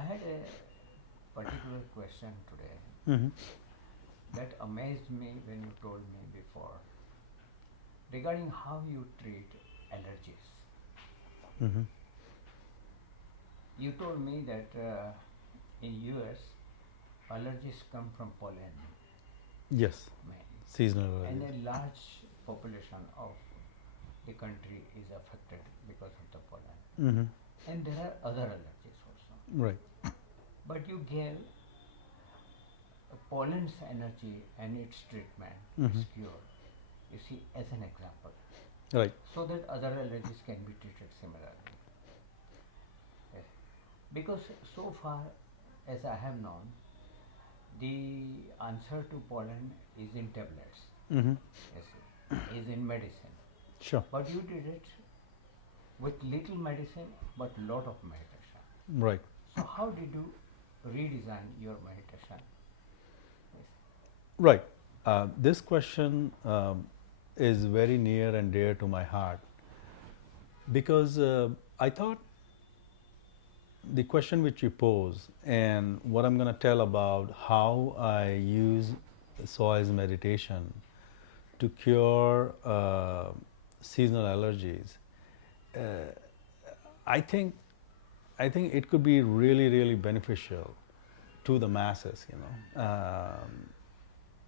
I had a particular question today Mm-hmm. that amazed me when you told me before regarding how you treat allergies. Mm-hmm. You told me that in US allergies come from pollen Yes, mainly, seasonal and a allergies. large population of the country is affected because of the pollen. Mm-hmm. And there are other allergies also. Right. But you gave pollen's energy and its treatment, Mm-hmm. its cure, you see, as an example, Right. so that other allergies can be treated similarly. Yes. Because so far as I have known, the answer to pollen is in tablets, Mm-hmm. yes, is in medicine. Sure. But you did it with little medicine but lot of meditation. Right. So how did you redesign your meditation? Yes. Right. This question is very near and dear to my heart because I thought the question which you pose and what I'm going to tell about how I use soils meditation to cure seasonal allergies. Uh, I think I think it could be really really beneficial to the masses, you know.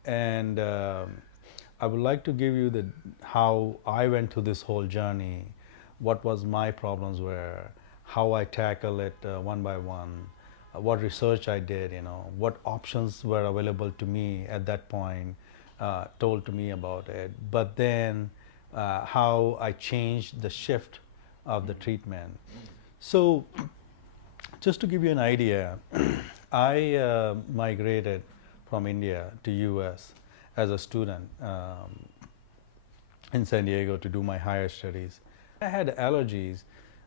And I would like to give you the how I went through this whole journey, what was my problems were, how I tackle it one by one, what research I did, you know, what options were available to me at that point, told to me about it. But then how I changed the shift of the treatment. So just to give you an idea, I migrated from India to US as a student in San Diego to do my higher studies. I had allergies.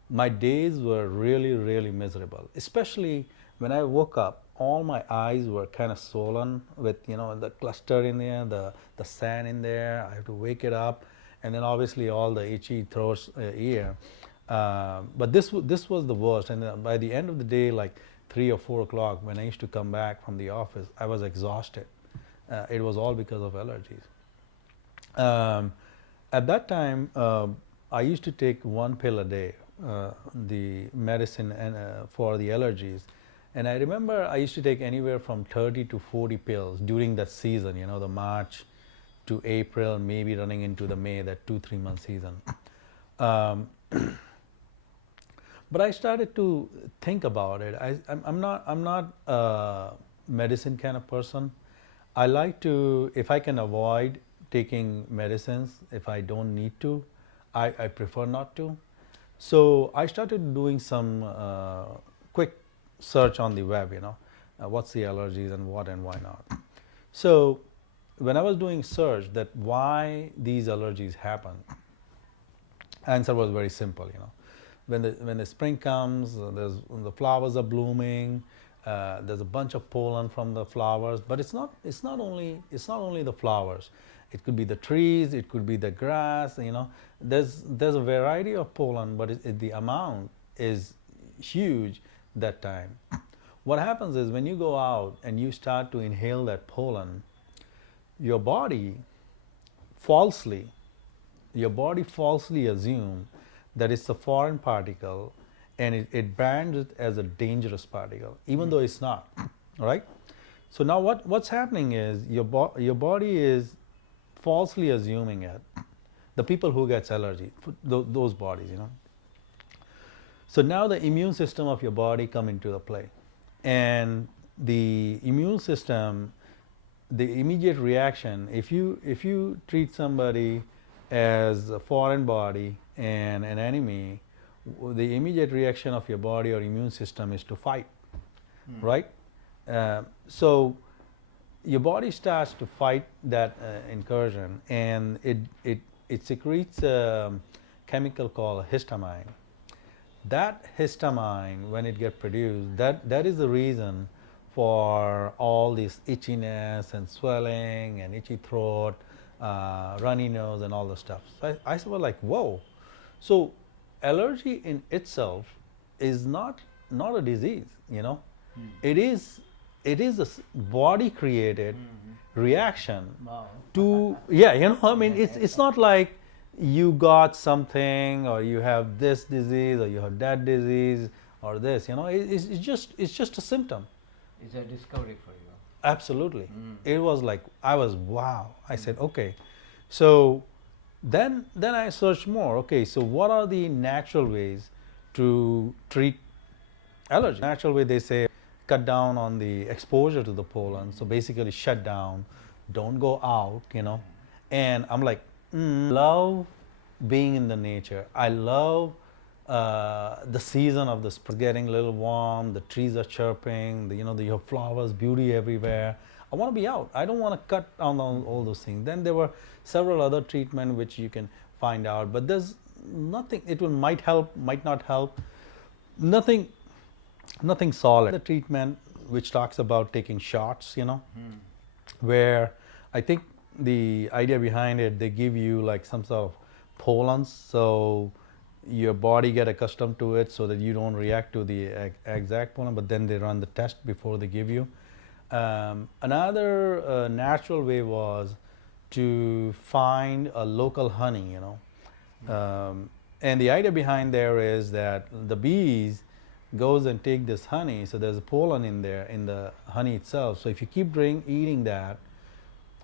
My days were really, really miserable, especially when I woke up. All my eyes were kind of swollen with, you know, the cluster in there, the sand in there. I have to wake it up, and then obviously all the itchy throat, ear. But this was the worst. And by the end of the day, like 3 or 4 o'clock, when I used to come back from the office, I was exhausted. It was all because of allergies. Um, at that time, I used to take one pill a day, the medicine and for the allergies. And I remember I used to take anywhere from 30 to 40 pills during that season, you know, the March to April, maybe running into the May, that 2 3 month season. Um, but I started to think about it. I'm not a medicine kind of person. I like to, if I can avoid taking medicines, if I don't need to, I prefer not to. So I started doing some quick search on the web, you know, what's the allergies and what and why not. So when I was doing search that why these allergies happen, answer was very simple, you know. When the spring comes, the flowers are blooming. There's a bunch of pollen from the flowers, but it's not only the flowers. It could be the trees, it could be the grass. You know, there's a variety of pollen, but the amount is huge that time. What happens is when you go out and you start to inhale that pollen, your body falsely your body falsely assumes that it's a foreign particle, and it brands it as a dangerous particle, even though it's not. All right. So now what's happening is your body is falsely assuming it. The people who gets allergy, those bodies, you know. So now the immune system of your body come into the play, and the immune system, the immediate reaction, if you treat somebody as a foreign body and an enemy, the immediate reaction of your body or immune system is to fight, right? So your body starts to fight that incursion, and it secretes a chemical called histamine. That histamine, when it gets produced, that is the reason for all this itchiness and swelling and itchy throat, runny nose, and all the stuff. So I was like, whoa. So allergy in itself is not a disease, you know. It is a body created reaction Wow. to, yeah, you know, I mean, it's not like you got something or you have this disease or you have that disease or this, you know, it's just a symptom. It's a discovery for you. Absolutely. It was like, I was, wow. I said, okay. So then I searched more. Okay, so what are the natural ways to treat allergy? Natural way, they say, cut down on the exposure to the pollen. So basically shut down, don't go out, you know. And I'm like, love being in the nature. I love the season of the spring, getting a little warm, the trees are chirping, you know, you have flowers, beauty everywhere. I want to be out. I don't want to cut down on all those things. Then there were several other treatments which you can find out, but there's nothing, might help, might not help, nothing solid. The treatment which talks about taking shots, you know, where I think the idea behind it, they give you like some sort of pollens, so your body get accustomed to it so that you don't react to the exact pollen, but then they run the test before they give you. Another natural way was to find a local honey, you know. And the idea behind there is that the bees goes and take this honey, so there's a pollen in there, in the honey itself. So if you keep eating that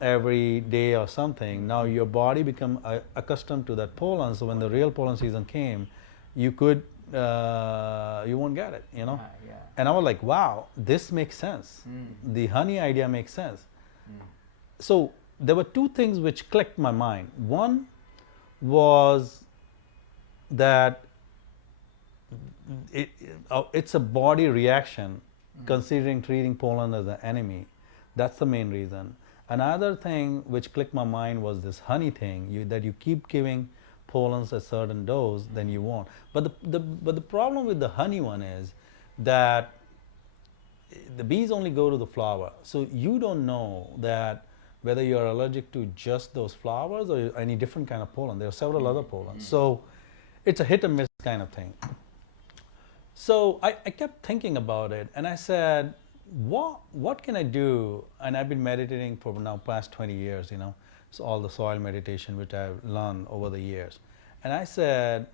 every day or something, now your body become accustomed to that pollen, so when the real pollen season came, you could, you won't get it, you know. Yeah. And I was like, wow, this makes sense. The honey idea makes sense. So there were two things which clicked my mind. One was that it's a body reaction, considering treating pollen as an enemy. That's the main reason. Another thing which clicked my mind was this honey thing, that you keep giving pollens a certain dose, then you won't. But the problem with the honey one is that the bees only go to the flower, so you don't know that whether you're allergic to just those flowers or any different kind of pollen. There are several other pollens, so it's a hit or miss kind of thing. So I kept thinking about it, and I said, what can I do? And I've been meditating for now past 20 years, you know, so all the soil meditation which I've learned over the years. And I said,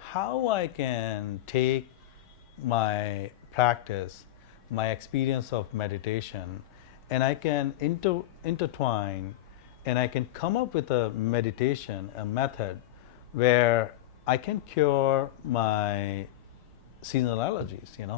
how I can take my practice, my experience of meditation, and I can intertwine, and I can come up with a meditation, a method where I can cure my seasonal allergies, you know.